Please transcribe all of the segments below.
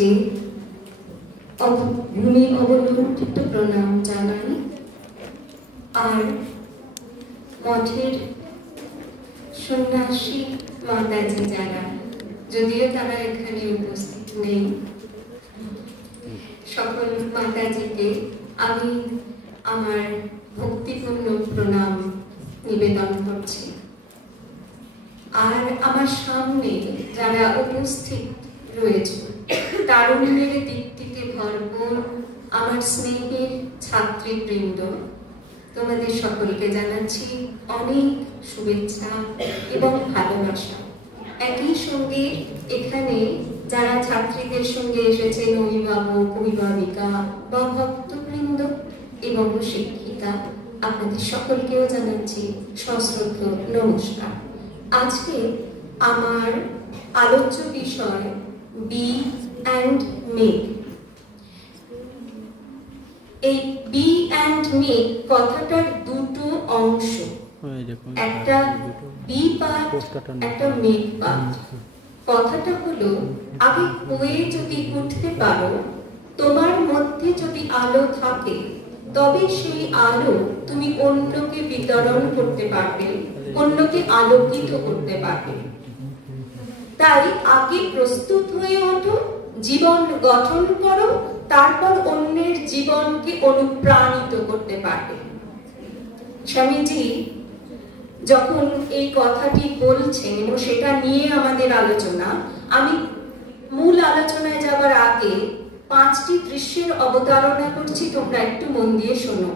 কাছে ভূমি অবলুণ্ঠিত প্রণাম জানাই। আর মঠের সন্ন্যাসী মাতাজি যারা, যদিও তারা এখানে উপস্থিত নেই, সকল মাতাজিকে আমি আমার ভক্তিপূর্ণ প্রণাম নিবেদন করছি। আর আমার সামনে যারা উপস্থিত রয়েছে, তারুণ্যের দীপ্তিতে ভরপুর আমার স্নেহের ছাত্রীবৃন্দ, তোমাদের সকলকে জানাচ্ছি অনেক শুভেচ্ছা এবং ভালোবাসা। একই সঙ্গে এখানে যারা ছাত্রীদের সঙ্গে এসেছেন, অভিভাবক, অভিভাবিকা বা ভক্তবৃন্দ এবং শিক্ষিকা, আপনাদের সকলকেও জানাচ্ছি সশ্রদ্ধ নমস্কার। আজকে আমার আলোচ্য বিষয় বি অ্যান্ড মেক। এই বি অ্যান্ড মেক কথাটার দুটো অংশ, একটা বি পার্ট, একটা মেক পার্ট। কথাটা হলো, আগে হয়ে যদি উঠতে পারো, তোমার মধ্যে যদি আলো থাকে, তবে সেই আলো তুমি অন্যকে বিতরণ করতে পারবে, অন্যকে আলোকিত করতে পারবে। তাই আগে প্রস্তুত হয়ে ওঠো, জীবন গঠন করো, তারপর অন্যের জীবনকে অনুপ্রাণিত করতে পারবে। স্বামীজি যখন এই কথাটি বলছেন এবং সেটা নিয়ে আমাদের আলোচনা, আমি মূল আলোচনায় যাবার আগে 5টি দৃশ্যের অবতারণা করছি, তোমরা একটু মন দিয়ে শোনো।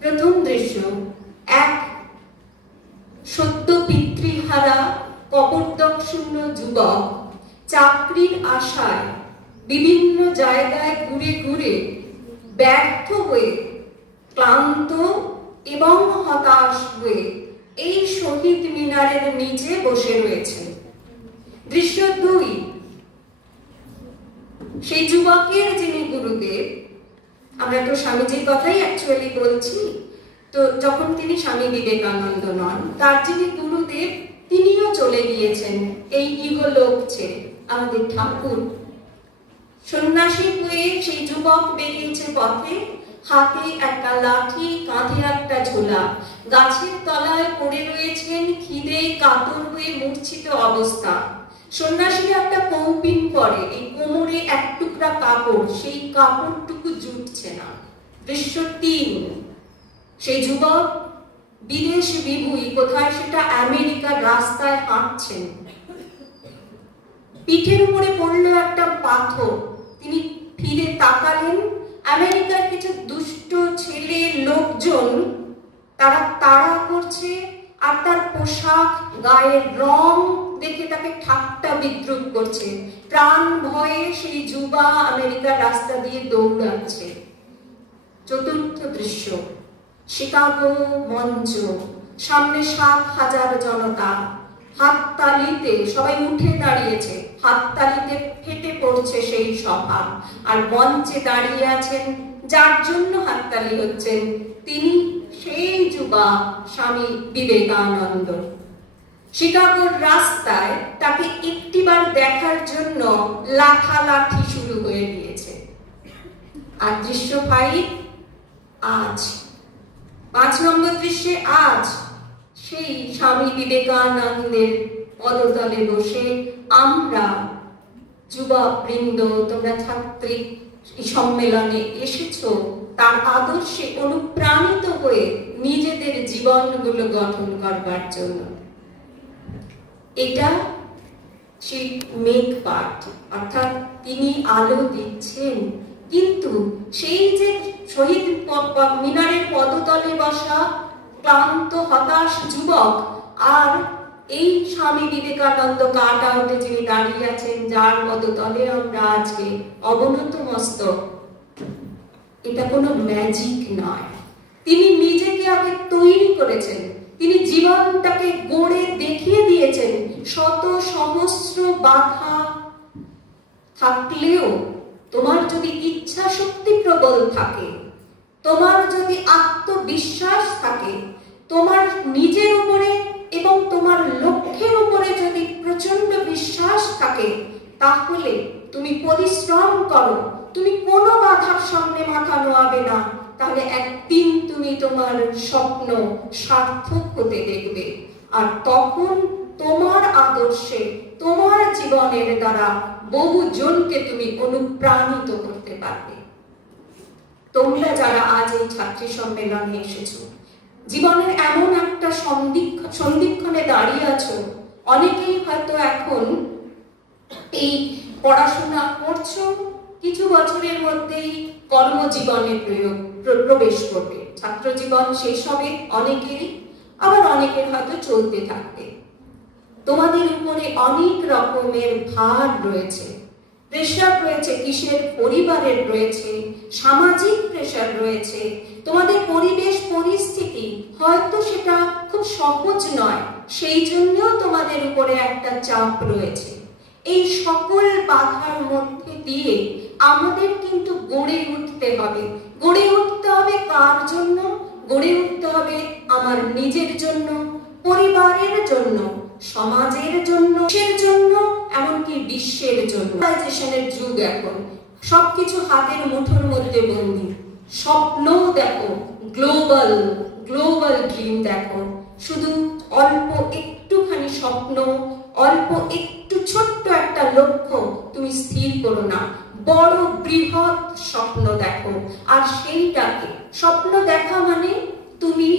প্রথম দৃশ্য, এক সদ্য পিতৃহারা কবরদকশূন্য যুবক চাকরির আশায় বিভিন্ন জায়গায় ঘুরে ঘুরে ব্যর্থ হয়ে, ক্লান্ত এবং হতাশ হয়ে এই শহীদ মিনারের নিচে বসে রয়েছে। দৃশ্য 2, সেই যুবকের যিনি গুরুদেব, আমরা তো স্বামীজির কথাই অ্যাকচুয়ালি বলছি, তো যখন তিনি স্বামী বিবেকানন্দ নন, তার যিনি গুরুদেব তিনিও চলে গিয়েছেন এই ইহলোক ছেড়ে। আমাদের ঠাকুর সন্ন্যাসী হয়ে সেই যুবক বেরিয়েছে পথে, হাতে একটা লাঠি, কাঁধে একটা ঝোলা, গাছের তলায় পড়ে রয়েছেন, খিদে কাতর হয়ে মূর্ছিত অবস্থা। সন্ন্যাসী একটা কৌপিন পরে, এই কোমরে এক টুকরা কাপড়, সেই কাপড়টুকু জুটছে না। দৃশ্য 3, সেই যুবক বিদেশ বিভূই, কোথায় সেটা আমেরিকার রাস্তায় হাঁটছেন, পিঠের উপরে পড়লো একটা পাথর, তিনি ফিরে তাকালেন, আমেরিকার কিছু দুষ্ট ছেলে লোকজন তারা তাড়া করছে, আর তার পোশাক, গায়ের রং দেখে তাকে ঠাট্টা বিদ্রুপ করছে। প্রাণ ভয়ে সেই যুবা আমেরিকার রাস্তা দিয়ে দৌড়াচ্ছে। চতুর্থ দৃশ্য, শিকাগো মঞ্চ, সামনে 7,000 জনতা, হাততালিতে সবাই উঠে দাঁড়িয়েছে, হাততালিতে ফেটে পড়ছে সেই সভা। আর মঞ্চে দাঁড়িয়ে আছেন, যার জন্য হাততালি হচ্ছেন, তিনি সেই যুবা স্বামী বিবেকানন্দ। শিকাগোর রাস্তায় তাকে একটিবার দেখার জন্য লাঠালাঠি শুরু হয়ে গিয়েছে। আর দৃশ্য 5, আজ 5 নম্বর দৃশ্যে, আজ সেই স্বামী বিবেকানন্দের পদতলে বসে আমরা যুববৃন্দ, তোমরা ছাত্রী সম্মেলনে এসেছো, তার আদর্শে অনুপ্রাণিত হয়ে নিজেদের জীবনগুলো গঠন করবার জন্য। এটা সেই মেক পার্ট, অর্থাৎ তিনি আলো দিচ্ছেন, কিন্তু সেই যে শহীদ মিনারের পদতলে বসা ক্লান্ত হতাশ যুবক, আর এই স্বামী বিবেকানন্দ কাট আউটে যিনি দাঁড়িয়ে আছেন, যার পদতলে আমরা আজকে অবনত মস্তক, এটা কোনো ম্যাজিক নয়। তিনি নিজেকে আগে তৈরি করেছেন, তিনি জীবনটাকে গড়ে দেখিয়ে দিয়েছেন। শত সহস্র বাধা থাকলেও তোমার যদি ইচ্ছা শক্তি প্রবল থাকে, তোমার যদি আত্মবিশ্বাস থাকে, তোমার নিজের উপরে এবং তোমার লক্ষ্যের উপরে যদি প্রচন্ড বিশ্বাস থাকে, তাহলে তুমি পরিশ্রম করো, তুমি কোনো বাধার সামনে মাথা নোয়াবে না, তাহলে একদিন তুমি তোমার স্বপ্ন সার্থক হতে দেখবে। আর তখন তোমার আদর্শে, তোমার জীবনের দ্বারা বহু জনকে তুমি অনুপ্রাণিত করতে পারবে। তোমরা যারা আজ এই ছাত্রী সম্মেলনে এসেছো, জীবনের এমন একটা সন্ধিক্ষণে দাঁড়িয়ে আছো, অনেকেই হয়তো এখন এই পড়াশোনা করছো, কিছু বছরের মধ্যেই কর্মজীবনে প্রবেশ করবে, ছাত্র জীবন শেষ হবে অনেকেরই, আবার অনেকের হয়তো চলতে থাকবে। তোমাদের উপরে অনেক রকমের ভার রয়েছে, প্রেশার রয়েছে, কিসের? পরিবারের রয়েছে, সামাজিক প্রেশার রয়েছে, তোমাদের পরিবেশ পরিস্থিতি হয়তো সেটা খুব সহজ নয়, সেই জন্যও তোমাদের উপরে একটা চাপ রয়েছে। এই সকল বাধার মধ্যে দিয়ে আমাদের কিন্তু গড়ে উঠতে হবে। গড়ে উঠতে হবে কার জন্য? গড়ে উঠতে হবে আমার নিজের জন্য, পরিবারের জন্য, সমাজের জন্য, দেশের জন্য, এমনকি বিশ্বের জন্য। গ্লোবালাইজেশনের যুগ এখন, সবকিছু হাতের মুঠোর মধ্যে বন্দি। স্বপ্ন দেখো, গ্লোবাল ড্রিম দেখো, শুধু অল্প একটুখানি স্বপ্ন, অল্প একটু ছোট্ট একটা লক্ষ্য তুমি স্থির করো না, বড় বৃহৎ স্বপ্ন দেখো। আর সেইটাকে স্বপ্ন দেখা মানে তুমি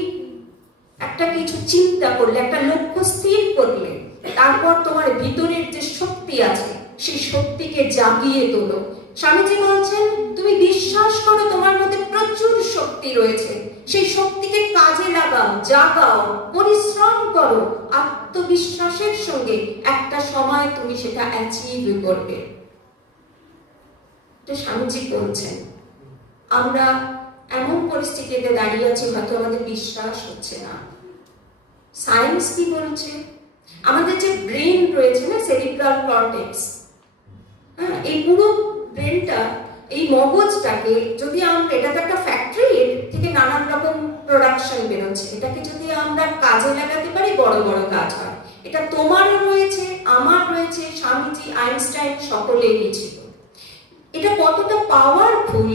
একটা কিছু চিন্তা করলে, একটা লক্ষ্য স্থির করলে, তারপর তোমার ভিতরের যে শক্তি আছে সেই শক্তিকে জাগিয়ে তোলো। স্বামীজি বলছেন তুমি বিশ্বাস করো তোমার মধ্যে প্রচুর শক্তি রয়েছে, সেই শক্তিকে কাজে লাগাও, জাগাও, পরিশ্রম করো, আত্মবিশ্বাসের সঙ্গে একটা সময় তুমি সেটা অ্যাচিভ করবে। তো স্বামীজি বলছেন আমরা এমন পরিস্থিতিতে দাঁড়িয়ে আছি, হয়তো আমাদের বিশ্বাস হচ্ছে না। সায়েন্স কি বলছে? আমাদের যে ব্রেন রয়েছে না, সেরিব্রাল কর্টেক্স, হ্যাঁ, এই পুরো ব্রেনটা, এই মগজটাকে যদি আমরা, এটা তো একটা ফ্যাক্টরি, এর থেকে নানান রকম প্রোডাকশন বেরোচ্ছে, এটাকে যদি আমরা কাজে লাগাতে পারি বড় বড় কাজ হয়। এটা তোমারও রয়েছে, আমার রয়েছে, স্বামীজি, আইনস্টাইন সকলেরই ছিল। এটা কতটা পাওয়ারফুল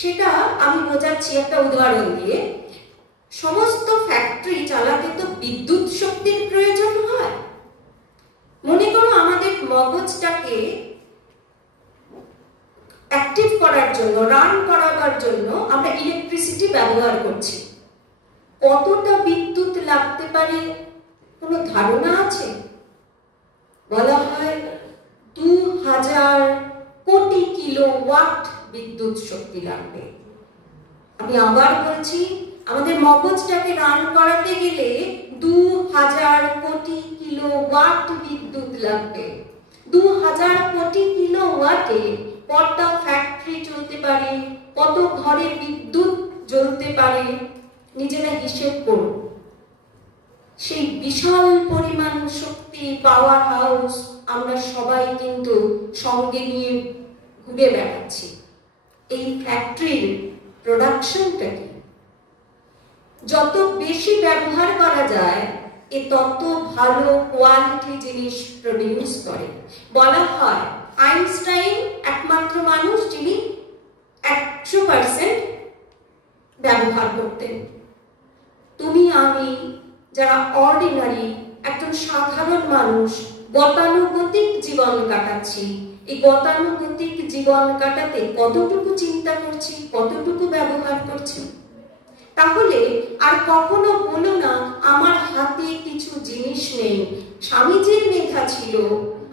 সেটা আমি বোঝাচ্ছি একটা উদাহরণ দিয়ে। সমস্ত ফ্যাক্টরি চালাতে তো বিদ্যুৎ শক্তির প্রয়োজন হয়। মনে করো আমাদের মগজটাকে অ্যাক্টিভ করার জন্য, রান করাবার জন্য আমরা ইলেকট্রিসিটি ব্যবহার করছি। কতটা বিদ্যুৎ লাগতে পারে কোনো ধারণা আছে? বলা হয় 2000 কোটি কিলোওয়াট বিদ্যুৎ শক্তি লাগবে। আমি আবার বলছি, আমাদের মগজটাকে রান করাতে গেলে 2000 কোটি কিলোওয়াট বিদ্যুৎ লাগবে। 2000 কোটি কিলোওয়াটে কটা ফ্যাক্টরি চলতে পারে, কত ঘরে বিদ্যুৎ জ্বলতে পারে, নিজেরা হিসেব করো। সেই বিশাল পরিমাণ শক্তি, পাওয়ার হাউস আমরা সবাই কিন্তু সঙ্গে নিয়ে ঘুরে বেড়াচ্ছি। এই ফ্যাক্টরির প্রোডাকশনটা কি? যত বেশি ব্যবহার করা যায় এ তত ভালো কোয়ালিটি জিনিস প্রডিউস করে। বলা হয় আইনস্টাইন একমাত্র মানুষ যিনি 100% ব্যবহার করতেন। তুমি আমি যারা অর্ডিনারি, একজন সাধারণ মানুষ, গতানুগতিক জীবন কাটাচ্ছি, এই গতানুগতিক জীবন কাটাতে কতটুকু চিন্তা করছি, কতটুকু ব্যবহার করছি? তাহলে আর কখনো বলো না আমার হাতে কিছু জিনিস নেই। স্বামীজির মেধা ছিল,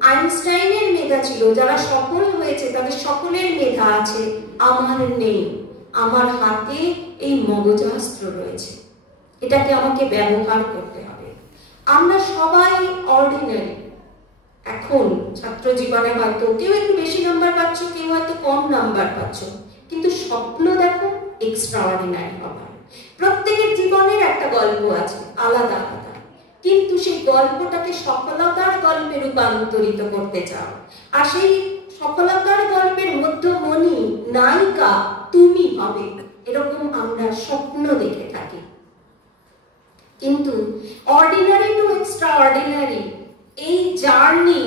আইনস্টাইনের মেধা ছিল, যারা সফল হয়েছে তাদের সকলের মেধা আছে, আমার নেই। আমার হাতে এই মগজাস্ত্র রয়েছে, এটাকে আমাকে ব্যবহার করতে হবে। আমরা সবাই অর্ডিনারি। এখন ছাত্র জীবনে হয়তো কেউ একটু বেশি নাম্বার পাচ্ছ, কেউ হয়তো কম নাম্বার পাচ্ছ, কিন্তু স্বপ্ন দেখো এক্সট্রা অর্ডিনারি হবার। প্রত্যেকের জীবনের একটা গল্প আছে, আলাদা আলাদা, কিন্তু সেই গল্পটাকে সফলতার গল্পে রূপান্তরিত করতে চাও, আর সেই সফলতার গল্পের মধ্যমণি নায়িকা তুমি হবে, এরকম আমরা স্বপ্ন দেখে থাকি। কিন্তু অর্ডিনারি টু এক্সট্রা অর্ডিনারি এই জার্নি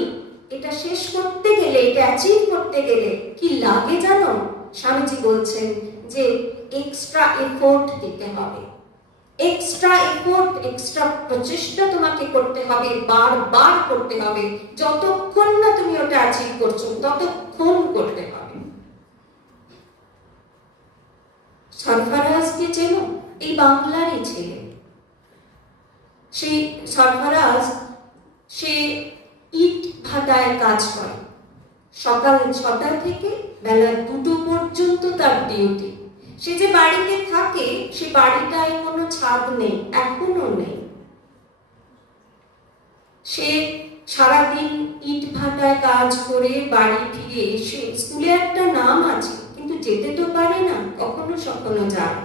এটা শেষ করতে গেলে, এটা অ্যাচিভ করতে গেলে কি লাগে জানো? স্বামীজি বলছেন যে এক্সট্রা এফোর্ট দিতে হবে, এক্সট্রা এফোর্ট, এক্সট্রা প্রচেষ্টা তোমাকে করতে হবে, বারবার করতে হবে। যতক্ষণ না তুমি ওটা অ্যাচিভ করছো ততক্ষণ করতে হবে। সরফরাজকে চেনো? এই বাংলারই ছেলে। সেই সরফরাজ, সে ইট ভাটায় কাজ করে। সকাল 6টা থেকে বেলা 2টো পর্যন্ত তার ডিউটি। সে যে বাড়িতে থাকে, সে বাড়িটায় কোনো ছাদ নেই, এখনো নেই। সে সারাদিন ইট ভাটায় কাজ করে বাড়ি ফিরে এসে, স্কুলে একটা নাম আছে কিন্তু যেতে তো পারে না, কখনো সখনো যায়।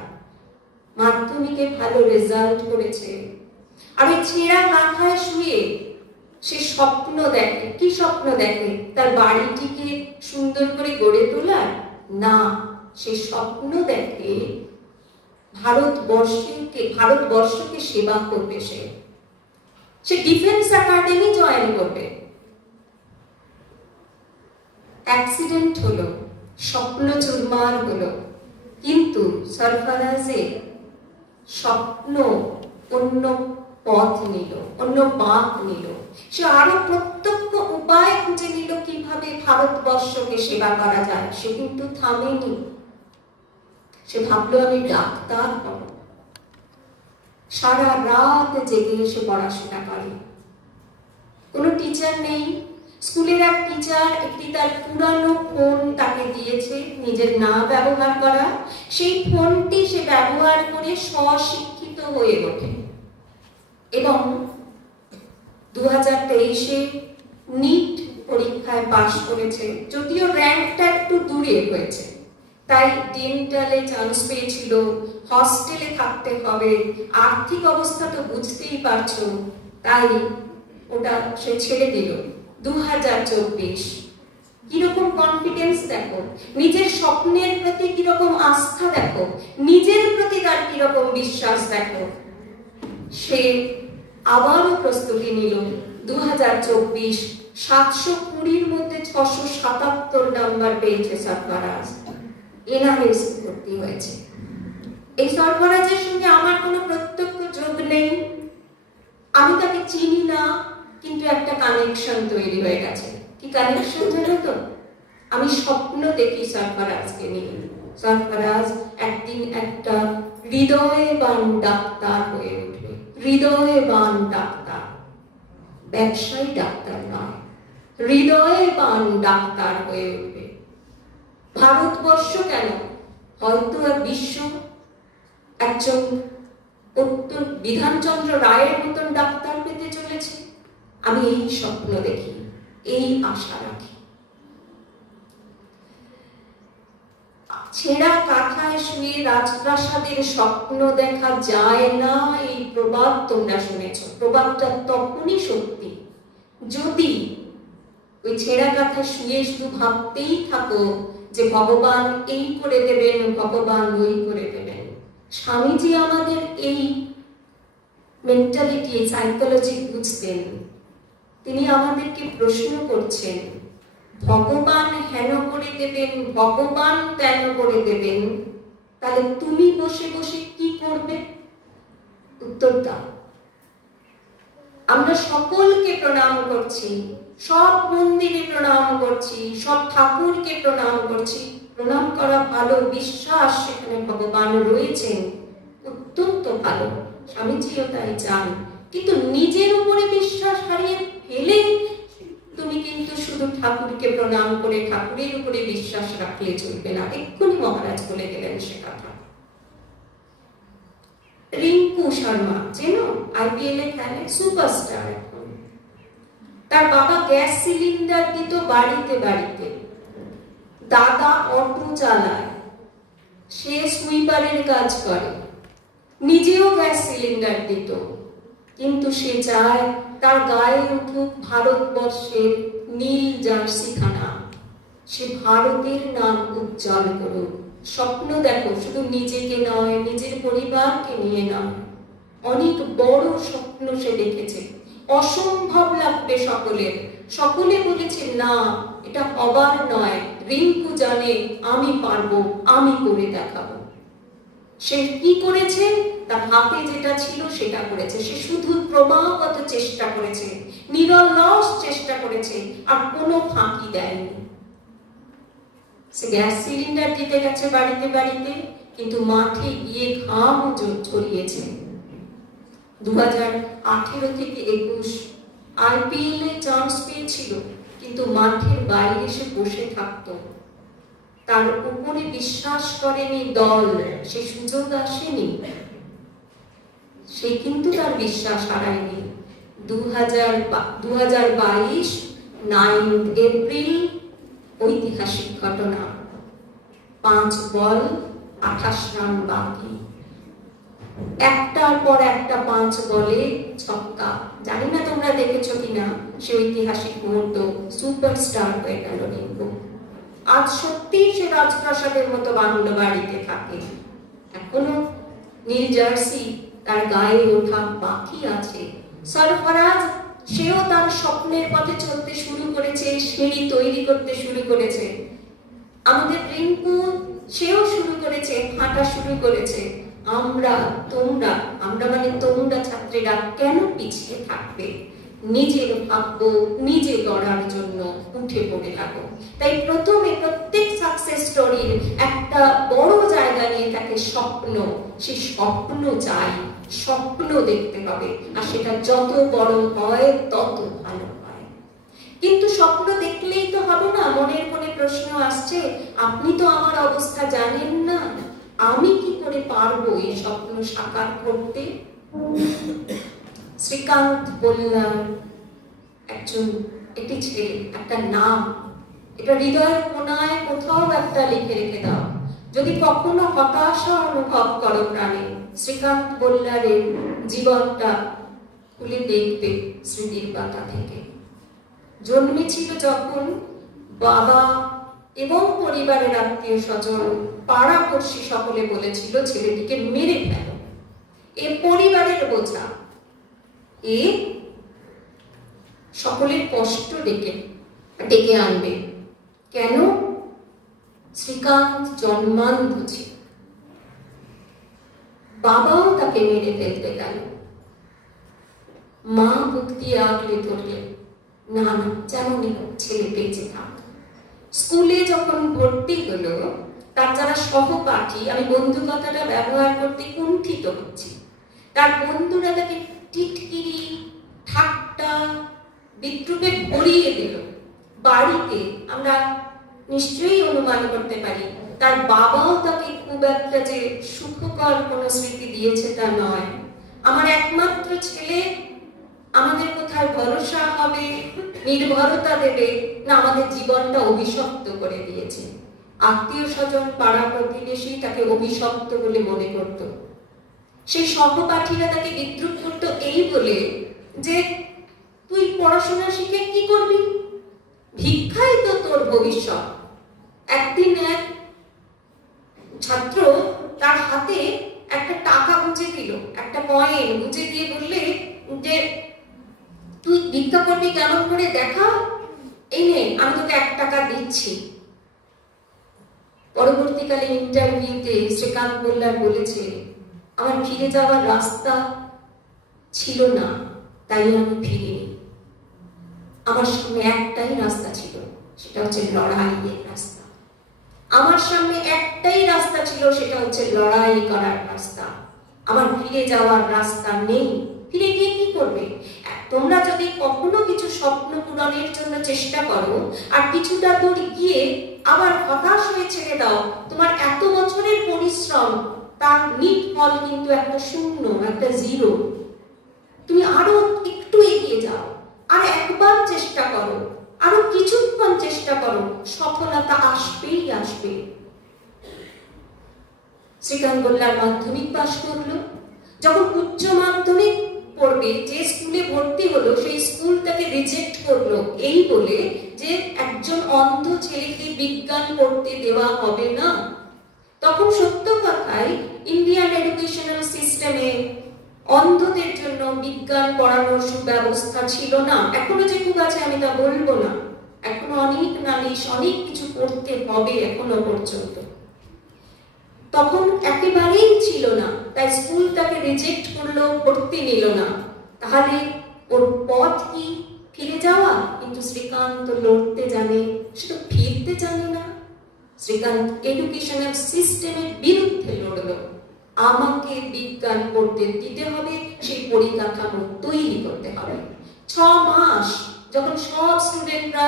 মাধ্যমিকে ভালো রেজাল্ট করেছে, আর ওই ছেঁড়া মাথায় শুয়ে সে স্বপ্ন দেখে। কি স্বপ্ন দেখে? তার বাড়িটিকে সুন্দর করে গড়ে তোলার না, সে স্বপ্ন দেখে ভারতবর্ষকে সেবা করবে। সে ডিফেন্স একাডেমি জয়েন করবে। অ্যাক্সিডেন্ট হলো, স্বপ্ন চুরমার হলো, কিন্তু সরফরাজের স্বপ্ন অন্য পথ নিল, অন্য বাঁক নিল। সে আরো প্রত্যক্ষ উপায় খুঁজে নিল কিভাবে ভারতবর্ষকে সেবা করা যায়। সে কিন্তু থামেনি। সে ভাবলো আমি ডাক্তার হব। সারা রাত জেগে এসে পড়াশোনা করে। কোনো টিচার নেই। স্কুলের এক টিচার একটি তার পুরানো ফোন তাকে দিয়েছে নিজের না ব্যবহার করা। সেই ফোনটি সে ব্যবহার করে স্বশিক্ষিত হয়ে ওঠে এবং 2023-এ নিট পরীক্ষায় পাশ করেছে। যদিও র্যাঙ্কটা একটু দূরে হয়েছে, তাই ডেন্টালে চান্স পেয়েছিল, হস্টেলে থাকতে হবে, আর্থিক অবস্থা তো বুঝতেই পারছো, তাই ওটা সে ছেড়ে দিল। 2024 কিরকম কনফিডেন্স দেখো, নিজের স্বপ্নের প্রতি কিরকম আস্থা দেখো, নিজের প্রতি তার কিরকম বিশ্বাস দেখো। সে আবারও প্রস্তুতি নিল। 2024 720-র মধ্যে 677 নাম্বার পেয়েছে সরফরাজ। এনআরএস ভর্তি হয়েছে। এই সরফরাজের সঙ্গে আমার কোনো প্রত্যক্ষ যোগ নেই, আমি তাকে চিনি না, কিন্তু একটা কানেকশন তৈরি হয়ে গেছে। কি কানেকশন জানো তো? আমি স্বপ্ন দেখি সরফরাজকে নিয়ে। সরফরাজ একদিন একটা হৃদয়বান ডাক্তার হয়ে উঠবে। হৃদয়বান ডাক্তার, ব্যবসায়ী ডাক্তার নয়, হৃদয়বান ডাক্তার হয়ে উঠবে। ভারতবর্ষ কেন, হয়তো বিশ্ব একজন উত্তর বিধানচন্দ্র রায়ের মতন ডাক্তার পেতে চলেছে। আমি এই স্বপ্ন দেখি, এই আশা রাখি। ছেঁড়া কাঁথায় শুয়ে রাজপ্রাসাদের স্বপ্ন দেখা যায় না, এই প্রবাদ তোমরা শুনেছ। প্রবাদটা তখনই সত্যি যদি ওই ছেঁড়া কাঁথায় শুয়ে শুধু ভাবতেই থাকো যে ভগবান এই করে দেবেন, ভগবান ওই করে দেবেন। স্বামীজি আমাদের এই মেন্টালিটি, সাইকোলজি বুঝতেন। তিনি আমাদেরকে প্রশ্ন করছেন, ভগবান হেন করে দেবেন, ভগবান তেন করে দেবেন, তাহলে তুমি বসে বসে কি করবে? উত্তর দাও। আমরা সকলকে প্রণাম করছি, সব মন্দিরে প্রণাম করছি, সব ঠাকুরকে প্রণাম করছি। প্রণাম করা ভালো, বিশ্বাস সেখানে ভগবান রয়েছেন, অত্যন্ত ভালো, স্বামীজিও তাই চান। কিন্তু নিজের উপরে বিশ্বাস হারিয়ে ফেলে তুমি কিন্তু শুধু ঠাকুরকে প্রণাম করে ঠাকুরের উপরে বিশ্বাস রাখলে চলবে না। এক্ষুনি মহারাজ বলে গেলেন সে কথা। রিঙ্কু শর্মা চেনো? আইপিএল এ খেলে, সুপারস্টার এখন। তার বাবা গ্যাস সিলিন্ডার দিত বাড়িতে বাড়িতে, দাদা অটো চালায়, সে সুইপারের কাজ করে, নিজেও গ্যাস সিলিন্ডার দিত। কিন্তু সে চায় তার গায়ে উঠুক ভারতবর্ষের নীল জার্সিখানা, সে ভারতের নাম উজ্জ্বল করুক। স্বপ্ন দেখো, শুধু নিজেকে নয়, নিজের পরিবারকে নিয়ে নয়, অনেক বড় স্বপ্ন সে দেখেছে। অসম্ভব লাগবে সকলের, সকলে বলেছে না, এটা হবার নয়, রিঙ্কু জানে আমি পারবো, আমি করে দেখাবো। সে কি করেছে? তার হাতে যেটা ছিল সেটা করেছে। সে শুধু ক্রমাগত চেষ্টা করেছে, নিরলস চেষ্টা করেছে, আর কোনো ফাঁকি দেয়নি। সে গ্যাস সিলিন্ডার দিতে গেছে বাড়িতে বাড়িতে, কিন্তু মাঠে গিয়ে ঘাম ছড়িয়েছে। 2018 থেকে 21 IPL এ চান্স পেয়েছিল, কিন্তু মাঠের বাইরে সে বসে থাকতো। তার উপরে বিশ্বাস করেনি দল, সে সুযোগ আসেনি, সে কিন্তু তার বিশ্বাস হারায়নি। 2022 9 এপ্রিল ঐতিহাসিক ঘটনা, 5 বল 28 রান বাকি, একটার পর একটা 5 বলে ছক্কা। জানি না তোমরা দেখেছো কিনা সে ঐতিহাসিক মুহূর্ত, সুপারস্টার হয়ে গেল রিঙ্কু। আজ সত্যি সে রাজপ্রাসাদের মতো বাংলো বাড়িতে থাকে, এখনো নীল জার্সি তার গায়ে ওঠা বাকি আছে। সরফরাজ, সেও তার স্বপ্নের পথে চলতে শুরু করেছে, সিঁড়ি তৈরি করতে শুরু করেছে। আমাদের রিঙ্কু, সেও শুরু করেছে, হাঁটা শুরু করেছে। তোমরা মানে তোমরা ছাত্রীরা কেন পিছিয়ে থাকবে? নিজের ভাগ্য নিজে গড়ার জন্য উঠে পড়ে লাগো। তাই প্রথমে প্রত্যেক সাকসেস স্টোরির একটা বড় জায়গা নিয়ে থাকে স্বপ্ন। সেই স্বপ্ন চাই, স্বপ্ন দেখতে হবে, আর সেটা যত বড় হয় তত ভালো হয়। কিন্তু স্বপ্ন দেখলেই তো হবে না। মনের মনে প্রশ্ন আসছে, আপনি তো আমার অবস্থা জানেন না, আমি কি করে পারবো এই স্বপ্ন সাকার করতে? শ্রীকান্ত বললার একটি ছেলে, একটা নাম, এটা হৃদয়ের কোনায় কোথাও একটা লিখে রেখে দাও। যদি কখনো হতাশা অনুভব করো প্রাণে, শ্রীকান্ত বল্লারের জীবনটা খুলে দেখবে স্মৃতির পাতা থেকে। জন্মেছিল যখন, বাবা এবং পরিবারের আত্মীয় স্বজন, পাড়াপড়শি সকলে বলেছিল ছেলেটিকে মেরে ফেলো, এ পরিবারের বোঝা, এ সকলের কষ্ট ডেকে আনবে। কেন? শ্রীকান্ত জন্মান্ধ ছিল, বাবাও তাকে মেরে ফেলতে গেল। মা বুক দিয়ে আগলে ধরলেন, না না, যেমনই হোক ছেলে বেঁচে থাক। স্কুলে যখন ভর্তি হলো, তার যারা সহপাঠী, আমি বন্ধু কথাটা ব্যবহার করতে কুণ্ঠিত হচ্ছি, তার বন্ধুরা তাকে টিটকিরি, ঠাট্টা, বিদ্রুপে ভরিয়ে দিল। বাড়িতে আমরা নিশ্চয়ই অনুমান করতে পারি তার বাবাও তাকে খুব একটা যে সুখকর কোনো স্মৃতি দিয়েছে তা নয়। আমার একমাত্র ছেলে, আমাদের কোথায় ভরসা হবে, নির্ভরতা দেবে, না আমাদের জীবনটা অভিশপ্ত করে দিয়েছে। আত্মীয় স্বজন, পাড়া প্রতিবেশী তাকে অভিশপ্ত বলে মনে করত। সেই সহপাঠীরা তাকে বিদ্রুপ করত এই বলে যে তুই পড়াশোনা শিখে কি করবি, ভিক্ষাই তো তোর ভবিষ্যৎ। একদিন এক ছাত্র তার হাতে একটা টাকা গুঁজে দিল, একটা কয়েন গুঁজে দিয়ে বললে যে তুই ভিক্ষা করবি কেমন করে দেখা, এই নে আমি তোকে 1 টাকা দিচ্ছি। পরবর্তীকালে ইন্টারভিউতে শ্রীকান্ত বল্লার বলেছে, আমার ফিরে যাওয়ার রাস্তা ছিল না, তাই আমি ফিরিনি। আমার সামনে একটাই রাস্তা ছিল, সেটা হচ্ছে লড়াইয়ের রাস্তা। আমার সামনে একটাই রাস্তা ছিল, সেটা হচ্ছে লড়াই করার রাস্তা। আমার ফিরে যাওয়ার রাস্তা নেই। ফিরে গিয়ে কি করবে? তোমরা যদি কখনো কিছু স্বপ্ন পূরণের জন্য চেষ্টা করো আর কিছুটা দূর গিয়ে আবার হতাশ হয়ে ছেড়ে দাও, তোমার এত বছরের পরিশ্রম তার নিট ফল কিন্তু একটা শূন্য, একটা জিরো। তুমি আরো একটু এগিয়ে যাও, আর একবার চেষ্টা করো, আরো কিছুক্ষণ চেষ্টা করো, সফলতা আসবেই আসবে। শ্রীকান্ত বল্লার মাধ্যমিক পাশ করলো। যখন উচ্চ মাধ্যমিক পড়বে, যে স্কুলে ভর্তি হলো সেই স্কুল তাকে রিজেক্ট করলো এই বলে যে একজন অন্ধ ছেলেকে বিজ্ঞান পড়তে দেওয়া হবে না। তখন সত্য কথাই ইন্ডিয়ান এডুকেশনাল সিস্টেমে অন্ধদের জন্য বিজ্ঞান পড়ানোর সুব্যবস্থা ছিল না, এখনো যে খুব আছে আমি তা বলবো না, এখনো অনেক নালিশ, অনেক কিছু করতে হবে এখনো পর্যন্ত। তখন একেবারেই ছিল না, তাই স্কুল তাকে রিজেক্ট করলো, ভর্তি নিল না। তাহলে ওর পথ কি? ফিরে যাওয়া? কিন্তু শ্রীকান্ত লড়তে জানে, সে তো ফিরতে জানে না। শ্রীকান্ত এডুকেশনাল সিস্টেমের বিরুদ্ধে লড়লো। আমাকে বিজ্ঞান পড়তে দিতে হবে, সেই পরিকাঠামো তৈরি করতে হবে। 6 মাস যখন সব স্টুডেন্টরা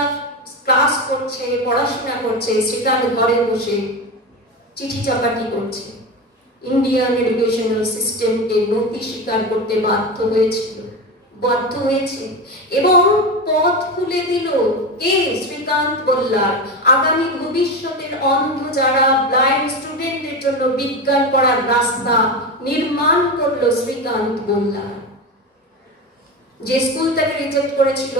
ক্লাস করছে, পড়াশোনা করছে, শ্রীকান্ত ঘরে বসে চিঠি চাপাটি করছে। ইন্ডিয়ান এডুকেশনাল সিস্টেমকে নতি স্বীকার করতে বাধ্য হয়েছে এবং পথ খুলে দিল কে? শ্রীকান্ত বল্লার। আগামী ভবিষ্যতের অন্ধ যারা ব্লাইন্ড স্টুডেন্টদের জন্য বিজ্ঞান পড়ার রাস্তা নির্মাণ করলো শ্রীকান্ত বল্লার। যে স্কুল তাকে রিজেক্ট করেছিল,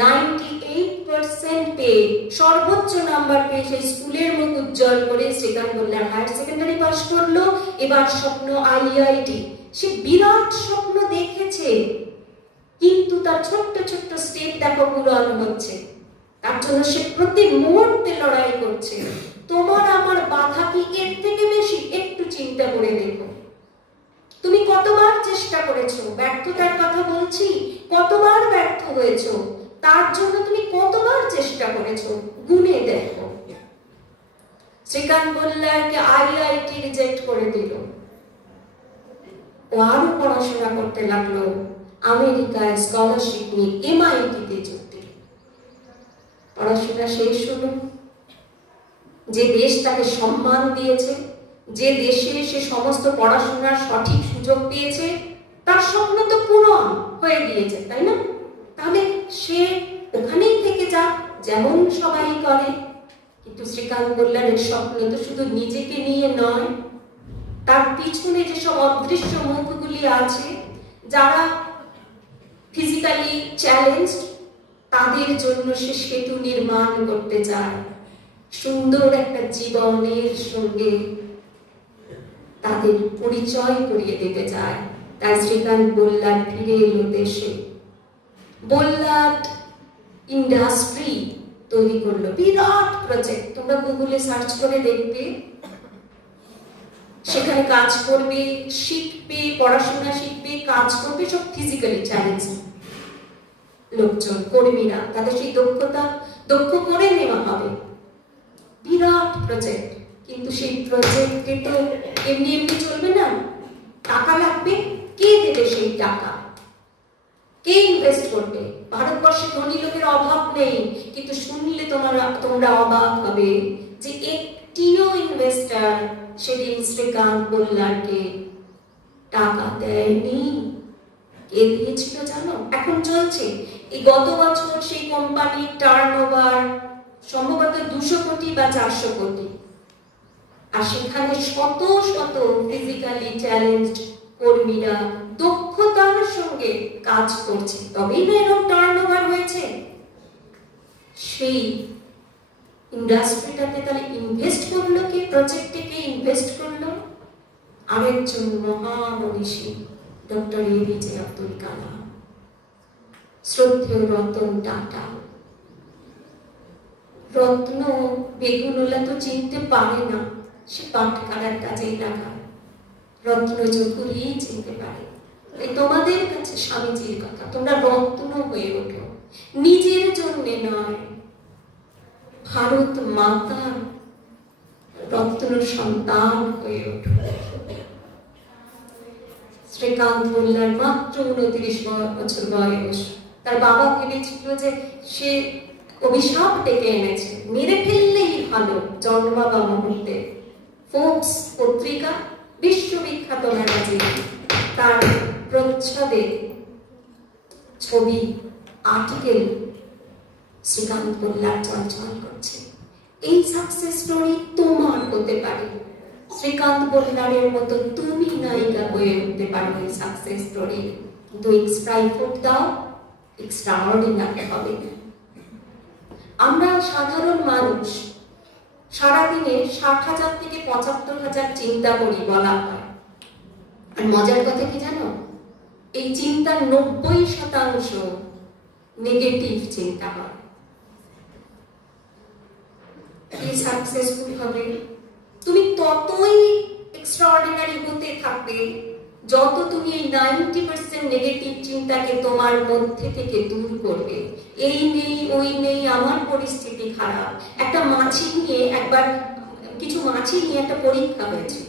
98% পেয়ে, সর্বোচ্চ নাম্বার পেয়ে সেই স্কুলের মুখ উজ্জ্বল করে শ্রীকান্ত বল্লার হায়ার সেকেন্ডারি পাস করলো। এবার স্বপ্ন IIT। সে বিরাট স্বপ্ন দেখেছে, কিন্তু তার ছোট্ট ছোট্ট স্টেপ দেখো পূরণ হচ্ছে। তার জন্য সে প্রতি মুহূর্তে লড়াই করছে। তোমার আমার বাধা কি এর থেকে বেশি? একটু চিন্তা করে দেখো, তুমি কতবার চেষ্টা করেছো? ব্যর্থতার কথা বলছি, কতবার ব্যর্থ হয়েছো? তার জন্য তুমি কতবার চেষ্টা করেছো? গুণে দেখো। শ্রীকান্ত বল্লারকে IIT রিজেক্ট করে দিল। ও আরো পড়াশোনা করতে লাগলো, আমেরিকায় স্কলারশিপ নিয়ে MIT-তে যোগ দিল। পড়াশোনা শেষ হলো। যে দেশ তাকে সম্মান দিয়েছে, যে দেশে সে সমস্ত পড়াশোনার সঠিক সুযোগ পেয়েছে, তার স্বপ্ন তো পূরণ হয়ে গিয়েছে, তাই না? তাহলে সে ওখানেই থেকে যাক, যেমন সবাই করে। কিন্তু শ্রীকান্ত বল্লারের স্বপ্ন তো শুধু নিজেকে নিয়ে নয়, তার পিছনে যেসব অদৃশ্য মুখগুলি আছে, যারা ফিজিক্যালি চ্যালেঞ্জড, তাদের জন্য সে সেতু নির্মাণ করতে চায়, সুন্দর একটা জীবনের সঙ্গে তাদের পরিচয় করিয়ে দিতে চায়। তাই শ্রীকান্ত বল্লার ফিরে এলো দেশে। বল্লার ইন্ডাস্ট্রি তৈরি করলো, বিরাট প্রজেক্ট। তোমরা গুগলে সার্চ করে দেখবে, সেখানে কাজ করবে, শিখবে, পড়াশোনা শিখবে, কাজ করবে, সব ফিজিক্যালি চ্যালেঞ্জ লোকজন, কর্মীরা। তাদের সেই দক্ষ করে নেওয়া হবে। বিরাট প্রজেক্ট, কিন্তু সেই প্রজেক্টে তো এমনি এমনি চলবে না, টাকা লাগবে। কে দেবে সেই টাকা? কে ইনভেস্ট করবে? ভারতবর্ষে ধনী লোকের অভাব নেই, কিন্তু শুনলে তোমরা অবাক হবে যে একটিও ইনভেস্টার সেদিন শ্রীকান্ত বল্লারকে টাকা দেয়নি। কে দিয়েছিল জানো? এখন চলছে। এই গত বছর সেই কোম্পানির টার্নওভার সম্ভবত 200 কোটি বা 400 কোটি, আর সেখানে শত শত ফিজিক্যালি চ্যালেঞ্জড কর্মীরা দক্ষতার সঙ্গে কাজ করছে, তবেই না এরকম টার্নওভার হয়েছে। সেই ইন্ডাস্ট্রিটাতে তাহলে ইনভেস্ট করলো কে? প্রজেক্টে কে ইনভেস্ট করলো? আরেকজন মহামনীষী, ডক্টর APJ আব্দুল কালাম, শ্রদ্ধেয় রতন টাটা। রত্ন বেগুনওয়ালা তো চিনতে পারে না, সে পাটকারার কাজেই লাগায়। রত্ন চকুরি চিনতে পারে। তোমাদের কাছে স্বামীজির কথা, তোমরা রত্ন হয়ে ওঠো, নিজের জন্য নয়, ভারত মাতার রত্ন সন্তান হয়ে ওঠো। শ্রীকান্ত বল্লার মাত্র 29 বছর বয়স। তার বাবা ভেবেছিল যে সে অভিশাপ ডেকে এনেছে, মেরে ফেললেই ভালো জন্মাবা মুহূর্তে। ফোর্বস পত্রিকা, বিশ্ববিখ্যাত ম্যাগাজিন, তার প্রচ্ছদে ছবি, আর্টিকেল, শ্রীকান্ত বল্লার চলচল করছে। এই সাকসেস স্টোরি তোমার হতে পারে। শ্রীকান্ত বল্লারের মতো তুমি নায়িকা হয়ে উঠতে পারো এই সাকসেস স্টোরি। কিন্তু এক্সট্রা এফোর্ট দাও, এক্সট্রাঅর্ডিনারি হবে। আমরা সাধারণ মানুষ সারাদিনে 60,000 থেকে 75,000 চিন্তা করি বলা হয়। আর মজার কথা কি জানো? এই চিন্তার 90% নেগেটিভ চিন্তা হয়। কি সাকসেসফুল হবে? তুমি ততই এক্সট্রাঅর্ডিনারি হতে থাকবে যত তুমি এই 90% নেগেটিভ চিন্তাকে তোমার মধ্যে থেকে দূর করবে। এই নেই, ওই নেই, আমার পরিস্থিতি খারাপ। একটা মাছি নিয়ে একবার, কিছু মাছি নিয়ে একটা পরীক্ষা হয়েছে।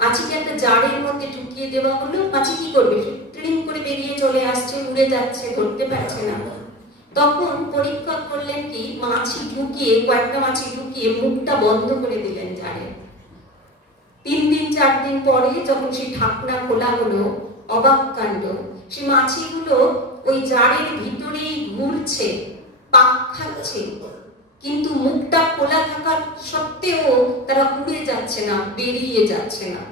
মাছিকে একটা জারের মধ্যে ঢুকিয়ে দেওয়া হলো। মাছি কি করবে? ট্রিম করে বেরিয়ে চলে আসছে, উড়ে যাচ্ছে, ধরতে পারছে না। তখন পরীক্ষক করলেন কি, কয়েকটা মাছি ঢুকিয়ে মুখটা বন্ধ করে দিলেন জারে। 3 দিন 4 দিন পরে যখন সেই ঢাকনা খোলা হলো, অবাক কাণ্ড, সেই মাছিগুলো ওই জারের ভিতরেই ঘুরছে, পাক খাচ্ছে, কিন্তু মুখটা খোলা থাকার সত্ত্বেও তারা উড়ে যাচ্ছে না, বেরিয়ে যাচ্ছে না।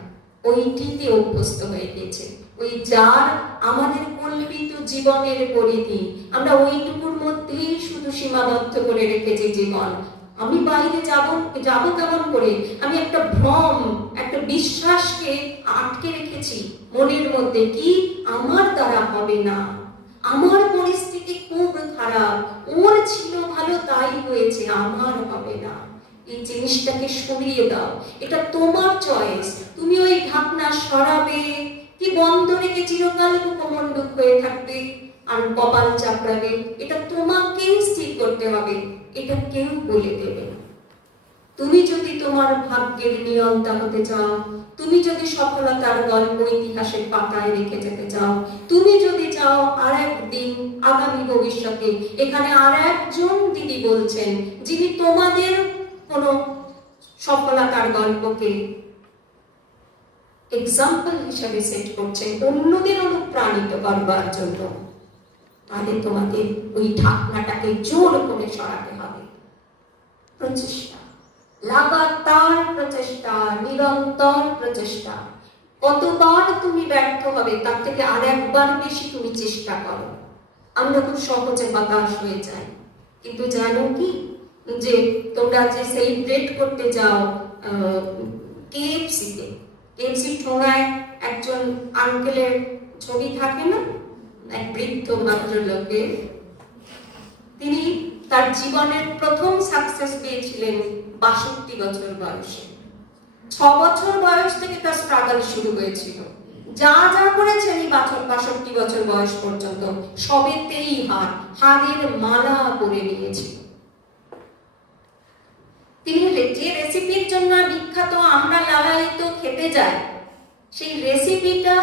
ওইটিতে অভ্যস্ত হয়ে গেছে। ওই জার আমাদের কল্পিত জীবনের পরিধি, আমরা ওইটুকুর মধ্যেই শুধু সীমাবদ্ধ করে রেখেছি জীবন। আমি বাইরে যাব কেমন করে? আমি একটা ভ্রম, একটা বিশ্বাসকে আটকে রেখেছি মনের মধ্যে, কি আমার দ্বারা হবে না, আমার পরিস্থিতি খুব খারাপ, ওর ছিল ভালো তাই হয়েছে, আমার হবে না। এই জিনিসটাকে সরিয়ে দাও। এটা তোমার চয়েস। তুমি ওই ঢাকনা সরাবে কি বন্ধ রেখে চিরকাল মুখমণ্ডক হয়ে থাকবে আর কপাল চাপড়াবে, এটা তোমাকেই স্থির করতে হবে। এটা কেউ বলে দেবে না। তুমি যদি তোমার ভাগ্যের নিয়ন্তা হতে চাও, তুমি যদি সফলতার গল্প ইতিহাসের পাতায় রেখে যেতে চাও, তুমি যদি চাও আর একদিন আগামী ভবিষ্যতে এখানে আর একজন দিদি বলছেন যিনি তোমাদের কোনো সফলতার গল্পকে এক্সাম্পল হিসেবে সেট করছেন অন্যদের অনুপ্রাণিত করবার জন্য, তাহলে তোমাদের ওই ঢাকনাটাকে জোর করে সরাতে হবে। প্রচেষ্টা, লাগাতার প্রচেষ্টা, নিরন্তর প্রচেষ্টা। কতবার তুমি ব্যর্থ হবে তার থেকে আর একবার বেশি তুমি চেষ্টা করো। আমরা খুব সহজে হতাশ হয়ে যাই, কিন্তু জানো কি, যে তোমরা যে সেলিব্রেট করতে যাও কেএফসি ঠোঙায় একজন আঙ্কেলের ছবি থাকে না, এক বৃদ্ধ ভদ্রলোকের, তিনি তার জীবনের প্রথম সাকসেস পেয়েছিলেন 62 বছর বয়সে। 6 বছর বয়স থেকে তার স্ট্রাগল শুরু হয়েছিল। যা যা করেছেন এই 62 বছর বয়স পর্যন্ত সবেতেই হারের মালা পরে নিয়েছিল। তিনি যে রেসিপির জন্য বিখ্যাত, আমরা লালায়িত খেতে যাই, সেই রেসিপিটা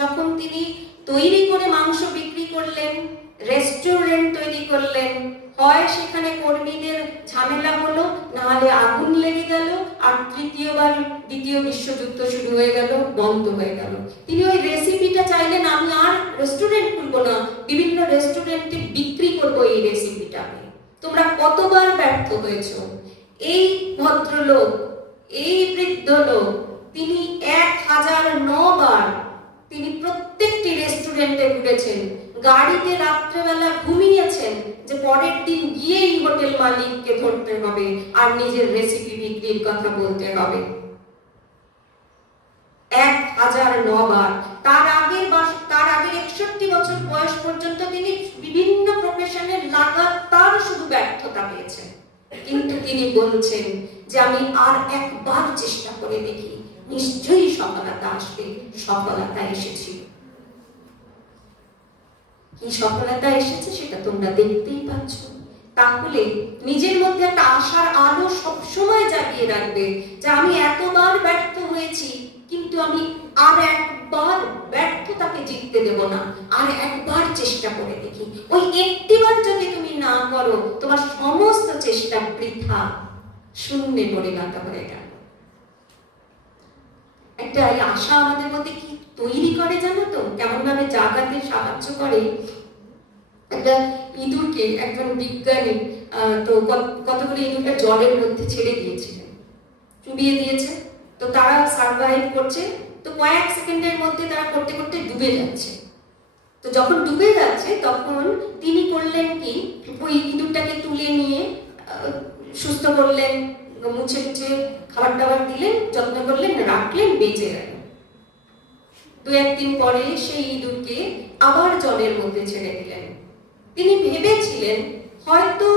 যখন তিনি তৈরি করে মাংস বিক্রি করলেন, রেস্টুরেন্ট তৈরি করলেন, হয় সেখানে কর্মীদের ঝামেলা হলো, নাহলে আগুন লেগে গেল, আর তৃতীয়বার দ্বিতীয় বিশ্বযুদ্ধ শুরু হয়ে গেল, বন্ধ হয়ে গেল। তিনি ওই রেসিপিটা চাইলেন, আমি আর রেস্টুরেন্ট খুলবো না, বিভিন্ন রেস্টুরেন্টে বিক্রি করবো এই রেসিপিটাকে। তোমরা কতবার ব্যর্থ হয়েছো? এই ভদ্রলোক, এই বৃদ্ধ লোক, তিনি 1009 বার তিনি প্রত্যেকটি রেস্টুরেন্টে ঘুরেছেন, গাড়িতে রাত্রেবেলা ঘুমিয়েছেন যে পরের দিন গিয়েই হোটেল মালিককে ধরতে হবে আর নিজের রেসিপি বিক্রির কথা বলতে হবে। 1009 বার। তার আগের 61 বছর বয়স পর্যন্ত তিনি বিভিন্ন প্রফেশনে লাগাতার শুধু ব্যর্থতা পেয়েছেন, কিন্তু তিনি বলছেন যে আমি আর একবার চেষ্টা করে দেখি, নিশ্চয়ই সফলতা আসবে। সফলতা এসেছিল। কি সফলতা এসেছে সেটা তোমরা দেখতেই পাচ্ছ। তাহলে নিজের মধ্যে একটা আশার আলো সবসময় জাগিয়ে রাখবে যে আমি এতবার ব্যর্থ হয়েছি, কিন্তু আমি আর একবার ব্যর্থতাকে জিততে দেব না, আর একবার চেষ্টা করে দেখি। ওই একটিবার যদি তুমি না করো, তোমার সমস্ত চেষ্টা বৃথা, শূন্যে পরিণত হয়ে গেল। একটা আশা আমাদের মধ্যে কি তৈরি করে জানো তো, কেমন ভাবে জাগাতে সাহায্য করে। একটা ইঁদুরকে একজন বিজ্ঞানী তো কতগুলো ইঁদুরকে জলের মধ্যে ছেড়ে দিয়েছিলেন, চুবিয়ে দিয়েছে, তো তারা সার্ভাইভ করছে। তো কয়েক সেকেন্ডের মধ্যে তারা করতে করতে ডুবে যাচ্ছে। তো যখন ডুবে যাচ্ছে তখন তিনি করলেন কি, ওই ইঁদুরটাকে তুলে নিয়ে সুস্থ করলেন, মুছে মুছে খাবার দাবার দিলেন, যত্ন করলেন, রাখলেন, বেঁচে গেল। 2-1 দিন পরে সেই ইঁদুরকে আবার জলের মধ্যে ছেড়ে দিলেন। তিনি ভেবেছিলেন হয়তো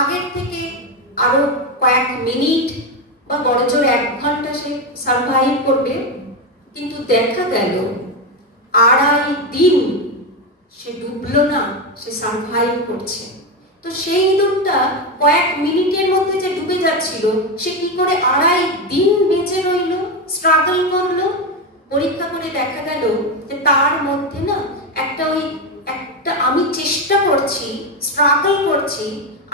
আগের থেকে আরো কয়েক মিনিট বা বড়জোর 1 ঘন্টা সে সার্ভাইভ করবে, কিন্তু দেখা গেল 2.5 দিন সে ডুবলো না, সে সার্ভাইভ করছে। তো সেই ইঁদুরটা কয়েক মিনিটের মধ্যে যে ডুবে যাচ্ছিল, সে কি করে 2.5 দিন বেঁচে রইল, স্ট্রাগল করলো? পরীক্ষা করে দেখা গেল যে তার মধ্যে না একটা আমি চেষ্টা করছি, স্ট্রাগল করছি,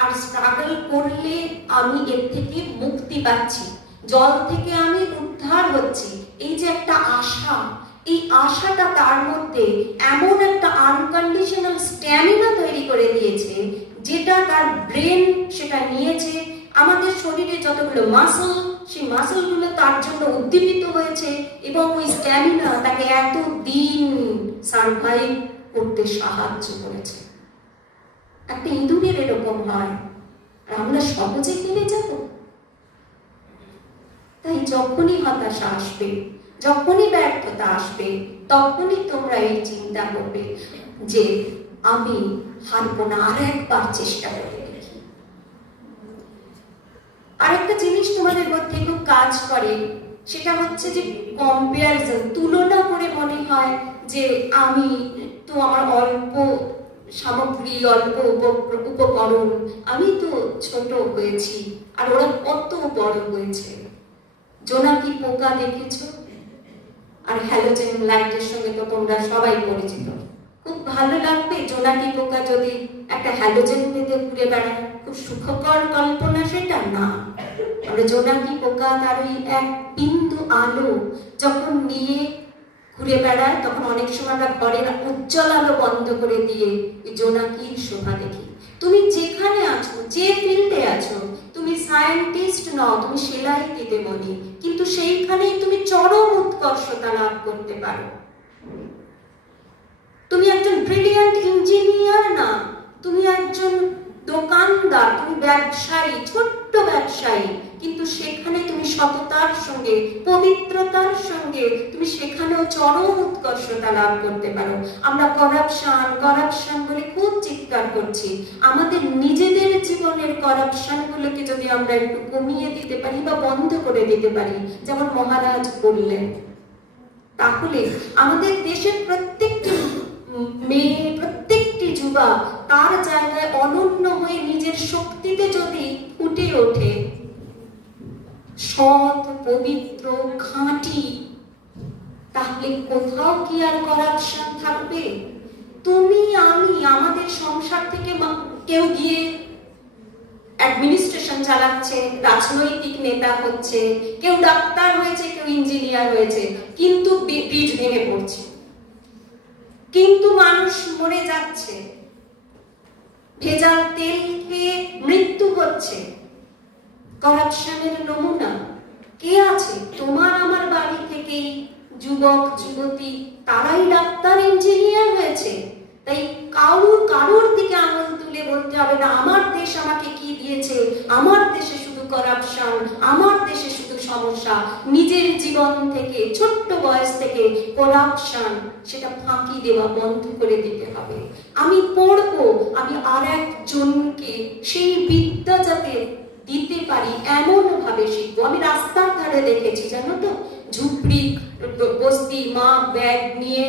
আর স্ট্রাগল করলে আমি এর থেকে মুক্তি পাচ্ছি, জল থেকে আমি উদ্ধার হচ্ছি, এই যে একটা আশা, এই আশাটা তার মধ্যে এমন একটা আনকন্ডিশনাল স্ট্যামিনা তৈরি করে দিয়েছে, যেটা তার ব্রেন সেটা নিয়েছে। আমাদের শরীরে যতগুলো মাসল, সেই মাসলগুলো তার জন্য উদ্দীপিত হয়েছে, এবং ওই স্ট্যামিনা তাকে এত দিন সার্ভাইভ করতে সাহায্য করেছে। একটা ইঁদুরের এরকম হয়, আর আমরা সহজে হেরে যাব। তাই যখনই হতাশা আসবে, যখনই ব্যর্থতা আসবে, তখনই তোমরা এই চিন্তা করবে যে আমি হারবো না, আর একবার চেষ্টা করে দেখি। আরেকটা জিনিস তোমাদের মধ্যে খুব কাজ করে, সেটা হচ্ছে যে কম্পারিজন, তুলনা করে মনে হয় যে আমি তো, আমার অল্প সামগ্রী, অল্প উপকরণ, আমি তো ছোট হয়েছি, আর ওরা কত বড় হয়েছে। জোনাকি পোকা দেখেছো? আর হ্যালোজেন লাইটের সঙ্গে তো তোমরা সবাই পরিচিত। খুব ভালো লাগবে জোনাকি পোকা যদি একটা হ্যালোজেন পেতে ঘুরে বেড়ায়, খুব সুখকর কল্পনা সেটা না। আমরা জোনাকি পোকা তার ওই 1 বিন্দু আলো যখন নিয়ে ঘুরে বেড়ায়, তখন অনেক সময় আমরা ঘরের উজ্জ্বল আলো বন্ধ করে দিয়ে ওই জোনাকির শোভা দেখি। তুমি যেখানে আছো, যে ফিল্ডে আছো, তুমি সায়েন্টিস্ট নও, তুমি সেলাই দিতে বলি, কিন্তু সেইখানেই তুমি চরম উৎকর্ষতা লাভ করতে পারো। তুমি একজন ব্রিলিয়ান্ট ইঞ্জিনিয়ার না, তুমি একজন দোকানদার, তুমি ব্যবসায়ী, ছোট্ট ব্যবসায়ী, কিন্তু সেখানে তুমি সততার সঙ্গে, পবিত্রতার সঙ্গে তুমি সেখানেও চরম উৎকর্ষতা লাভ করতে পারো। আমরা করাপশন বলে খুব চিৎকার করছি। আমাদের নিজেদের জীবনের করাপশন গুলোকে যদি আমরা একটু কমিয়ে দিতে পারি বা বন্ধ করে দিতে পারি, যেমন মহারাজ বললেন, তাহলে আমাদের দেশের প্রত্যেকটি মেয়ে, প্রত্যেকটি যুবা তার জায়গায় অনন্য হয়ে নিজের শক্তিতে যদি ফুটে ওঠে, সৎ, পবিত্র, খাঁটি, তাহলে কোথাও কি আর করাপশন থাকবে? তুমি, আমি, আমাদের সংসার থেকে কেউ গিয়ে অ্যাডমিনিস্ট্রেশন চালাচ্ছে, রাজনৈতিক নেতা হচ্ছে, কেউ ডাক্তার হয়েছে, কেউ ইঞ্জিনিয়ার হয়েছে, কিন্তু ব্রিজ ভেঙে পড়ছে, কিন্তু মানুষ মরে যাচ্ছে, ভেজাল তেল খেয়ে মৃত্যু হচ্ছে। করাপশনের নমুনা কে আছে? তোমার আমার বাড়ি থেকেই যুবক যুবতী, তারাই ডাক্তার, ইঞ্জিনিয়ার হয়েছে। তাই কারোর দিকে আঙুল তুলে বলতে হবে না আমার দেশ আমাকে কি দিয়েছে, আমার দেশে শুধু করাপশন, আমার দেশে শুধু সমস্যা। নিজের জীবন থেকে, ছোট্ট বয়স থেকে করাপশন সেটা ফাঁকি দেওয়া বন্ধ করে দিতে হবে। আমি পড়বো, আমি আর একজনকে সেই বিদ্যা যাতে দিতে পারি এমন ভাবে শিখবো। আমি রাস্তার ধারে দেখেছি, জানো তো, ঝুপড়ি বস্তি মা ব্যাগ নিয়ে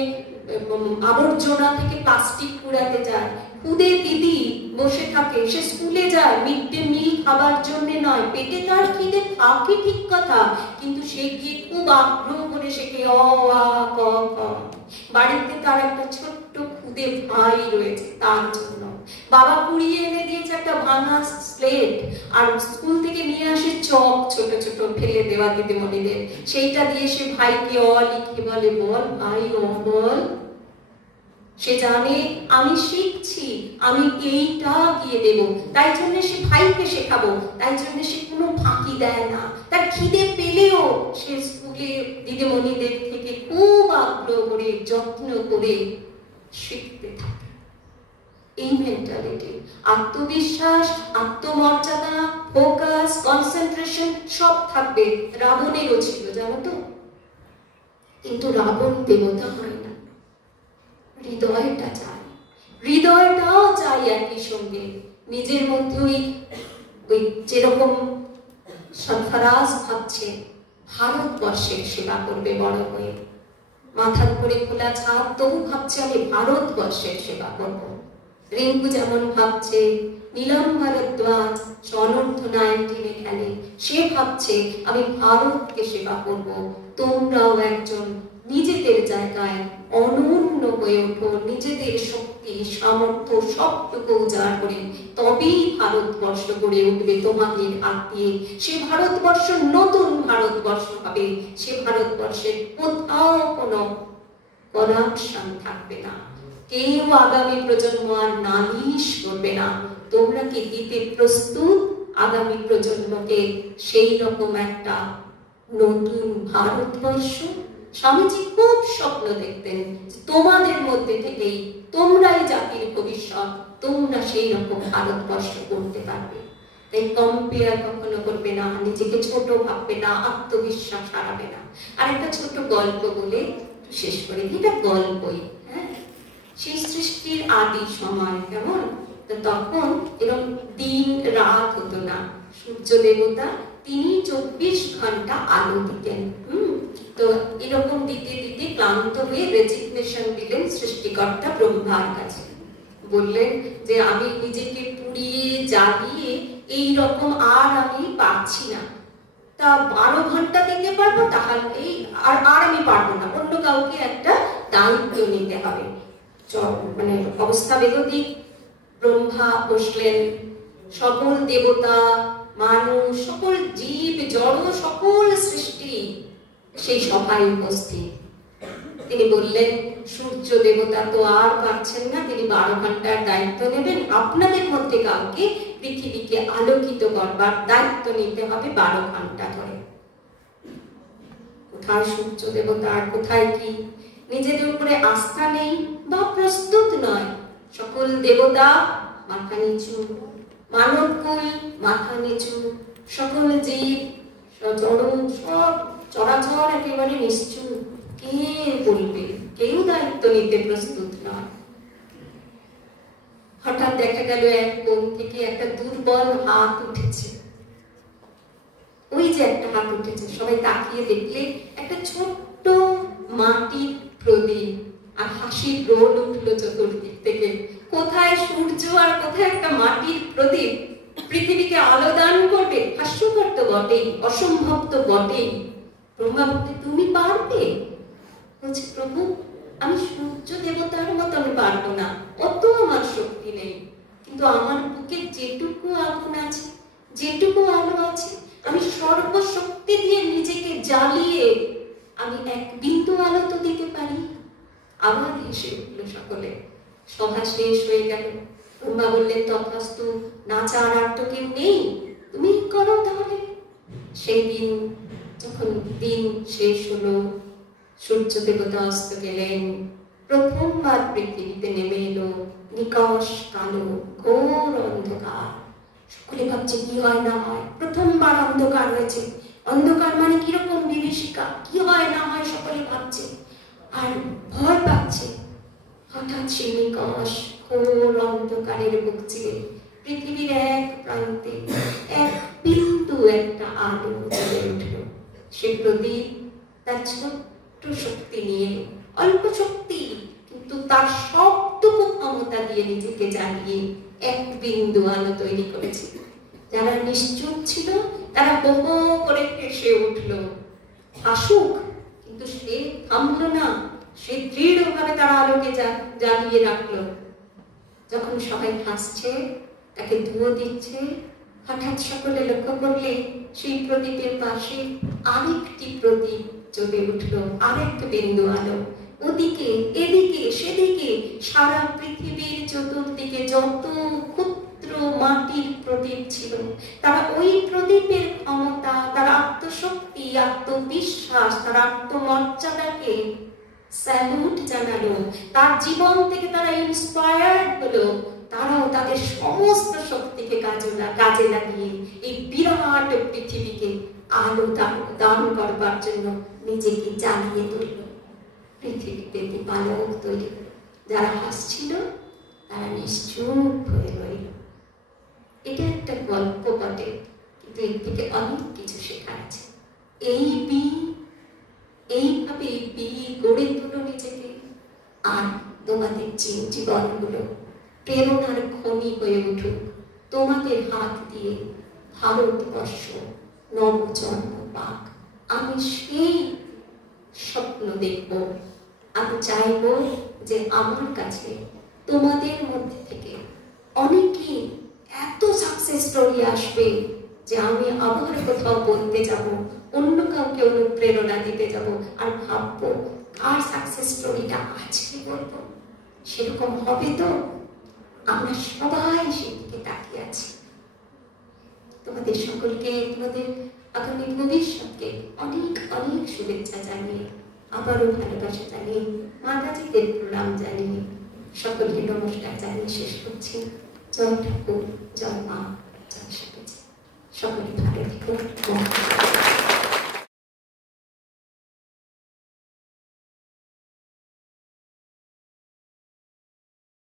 আবর্জনা থেকে প্লাস্টিক কুড়াতে যায়, খুদে দিদি বসে থাকে, সে স্কুলে যায় মিড ডে মিল খাবার জন্য নয়, পেটে তার খিদে থাকে ঠিক কথা, কিন্তু সে গিয়ে খুব আগ্রহ করে শেখে অ আ ক খ। বাড়িতে তার একটা ছোট্ট খুদে ভাই রয়েছে, তার জন্য বাবা কুড়িয়ে এনে দিয়েছে একটা ভাঙা স্লেট, আর স্কুল থেকে নিয়ে আসে চক, ছোট ছোট ফেলে দেওয়া দিদিমণিদের, সেইটা দিয়ে সে ভাইকে অ লিখে বলে, বল ভাই অ বল। সে জানে আমি শিখছি, আমি এইটা গিয়ে দেব, তাই জন্য সে ভাইকে শেখাবো, তাই জন্য সে কোনো ফাঁকি দেয় না। তার খিদে পেলেও সে স্কুলে দিদিমণিদের থেকে খুব আগ্রহ করে, যত্ন করে শিখতে থাকে। এই মেন্টালিটি, আত্মবিশ্বাস, আত্মমর্যাদা, ফোকাস, কনসেন্ট্রেশন সব থাকবে। রাবণেরও ছিল, জানো তো। কিন্তু রাবণ দেবতা হয় না, হৃদয়টা চাই, হৃদয়টাও চাই একই সঙ্গে। নিজের মধ্যে ওই যেরকম সরফরাজ ভাবছে ভারতবর্ষের সেবা করবে বড় হয়ে, মাথার উপরে খোলা ছাদ, তবু ভাবছে আমি ভারতবর্ষের সেবা করব। রিঙ্কু যেমন ভাবছে, নীলম ভারদ্বাজ অনূর্ধ্ব 19 খেলে, সে ভাবছে আমি ভারতকে সেবা করব। তোমরাও একজন নিজেদের জায়গায় অনন্য হয়ে ওঠো, নিজেদের শক্তি সামর্থ্য সবটুকু উজাড় করে, তবেই ভারতবর্ষ গড়ে উঠবে তোমাদের হাত দিয়ে। সে ভারতবর্ষ নতুন ভারতবর্ষ হবে, সে ভারতবর্ষের কোথাও কোনো করাপশন থাকবে না, কেউ আগামী প্রজন্ম আর নালিশ করবে না। তোমরা কি দিতে প্রস্তুত আগামী প্রজন্মকে সেই রকম একটা নতুন ভারতবর্ষ? স্বামীজি খুব স্বপ্ন দেখতেন তোমাদের মধ্যে থেকেই তোমরাই জাতির ভবিষ্যৎ, তোমরা সেই রকম ভারতবর্ষ করতে পারবে। তাই কম্পেয়ার কখনো করবে না, নিজেকে ছোট ভাববে না, আত্মবিশ্বাস হারাবে না। আর একটা ছোট গল্প বলে শেষ করে দিই, এটা গল্পই। হ্যাঁ, সেই সৃষ্টির আদি সময় কেমন, তো তখন এরকম দিন রাত হতো না, সূর্য দেবতা তিনি 24 ঘন্টা আলো দিতেন। তো এরকম দিতে দিতে ক্লান্ত হয়ে রেজিগনেশন দিলেন সৃষ্টিকর্তা ব্রহ্মার কাছে। বললেন যে আমি নিজেকে পুড়িয়ে জ্বালিয়ে এই রকম আর আমি পারছি না, তা 12 ঘন্টা দিতে পারবো, তাহলে আর আমি পারবো না, অন্য কাউকে একটা দায়িত্ব নিতে হবে। মানে অবস্থা বেগতিক, ব্রহ্মা বসলেন, সকল দেবতা মানুষ সকল জীব জড় সকল সৃষ্টি সেই সভায় উপস্থিত। তিনি বললেন সূর্য দেবতা তো আর পারছেন না, তিনি 12 ঘন্টার দায়িত্ব নেবেন, আপনাদের মধ্যে কাউকে পৃথিবীকে আলোকিত করবার দায়িত্ব নিতে হবে 12 ঘন্টা ধরে। কোথায় সূর্য দেবতার কোথায় কি, নিজেদের উপরে আস্থা নেই বা প্রস্তুত নয়। সকল দেবতা মাথা নিচু, মানবকুল মাথা নিচু, সকল জীব সব চরাচর একেবারে নিশ্চুপ। কে বলবে, কেউ দায়িত্ব নিতে প্রস্তুত নয়। হঠাৎ দেখা গেল এক কোণ থেকে একটা দুর্বল হাত উঠেছে। ওই যে একটা হাত উঠেছে, সবাই তাকিয়ে দেখলে একটা ছোট্ট মাটির প্রদীপ, আর হাসির রোল উঠলো চতুর্দিক থেকে। কোথায় সূর্য আর কোথায় একটা মাটির প্রদীপ পৃথিবীকে আলো দান করবে? হাস্যকর তো বটেই, অসম্ভব তো বটেই। ব্রহ্মা বলতে তুমি পারবে? বলছে প্রভু আমি সূর্য দেবতার মতো আমি পারবো না, অত আমার শক্তি নেই, কিন্তু আমার বুকে যেটুকু আগুন আছে, যেটুকু আলো আছে, আমি সর্বশক্তি দিয়ে নিজেকে জ্বালিয়ে আমি এক বিন্দু আলো তো দিতে পারি। আবার হেসে উঠলো সকলে। সভা শেষ হয়ে গেল। ব্রহ্মা বললেন তথাস্তু, নাচার আর তো কেউ নেই, তুমি করো তাহলে। সেই দিন যখন দিন শেষ হলো, সূর্য দেবতা অস্ত গেলেন, প্রথমবার পৃথিবীতে নেমে এলো নিকষ কালো ঘোর অন্ধকার। সকলে ভাবছে কি হয় না হয়, প্রথমবার অন্ধকার হয়েছে, অন্ধকার মানে কিরকম বিভীষিকা, কি হয় না হয় সকলে ভাবছে আর ভয় পাচ্ছে। হঠাৎ সেই নিকষ ঘোর অন্ধকারের বুক চিরে পৃথিবীর এক প্রান্তে এক বিন্দু একটা আলো জ্বলে উঠল। সে প্রদীপ তার ছোট্ট শক্তি নিয়ে, অল্প শক্তি কিন্তু তার সবটুকু ক্ষমতা দিয়ে নিজেকে জ্বালিয়ে এক বিন্দু আলো তৈরি করেছে। যারা নিশ্চুপ ছিল তারা হো হো করে হেসে উঠল। হাসুক, কিন্তু সে থামলো না, সে দৃঢ়ভাবে তার আলোকে জ্বালিয়ে রাখলো। যখন সবাই হাসছে, তাকে ধুয়ো দিচ্ছে, হঠাৎ সকলে লক্ষ্য করলে সেই প্রদীপের পাশে আরেকটি প্রদীপ জ্বলে উঠলো, আরেক বিন্দু আলো। ওদিকে এদিকে সেদিকে সারা পৃথিবীর চতুর্দিকে যত ক্ষুদ্র মাটির প্রদীপ ছিল, তারা ওই প্রদীপের ক্ষমতা, তার আত্মশক্তি, আত্মবিশ্বাস, তার আত্মমর্যাদাকে স্যালুট জানালো। তার জীবন থেকে তারা ইন্সপায়ার্ড হলো। তারাও তাদের সমস্ত শক্তিকে কাজে লাগিয়ে এই বিরাট পৃথিবীকে আলো দান করবার জন্য নিজেকে জ্বালিয়ে তুলল। পৃথিবীতে দীপালোক তৈরি করে। যারা হাসছিল তারা নিশ্চুপ হয়ে রইল। এটা একটা গল্প বটে, কিন্তু এর থেকে অনেক কিছু শেখার আছে। এইভাবে বি গড়ে তুলো নিজেকে, আর তোমাদের জীবনগুলো প্রেরণার খনি হয়ে উঠুক। তোমাদের হাত দিয়ে ভারতবর্ষ নবজন্ম পাক। আমি সেই স্বপ্ন দেখব। আমি চাইব যে আমার কাছে তোমাদের মধ্যে থেকে অনেকেই এত সাকসেস স্টোরি আসবে যে আমি আবার কোথাও বলতে যাব, অন্য কাউকে অনুপ্রেরণা দিতে যাব, আর ভাববো কার সাকসেস স্টোরিটা আজকে বলবো। সেরকম হবে তো? আমরা সবাই সেদিকে তাকিয়ে আছি। তোমাদের সকলকে, তোমাদের আগামী ভবিষ্যৎকে অনেক অনেক শুভেচ্ছা জানিয়ে, আবারও ভালোবাসা জানিয়ে, মাতাজিদের প্রণাম জানিয়ে, সকলকে নমস্কার জানিয়ে শেষ করছি। জয় ঠাকুর, জয় মা, জয় সরস্বতী। সকলে ভালো থেকো।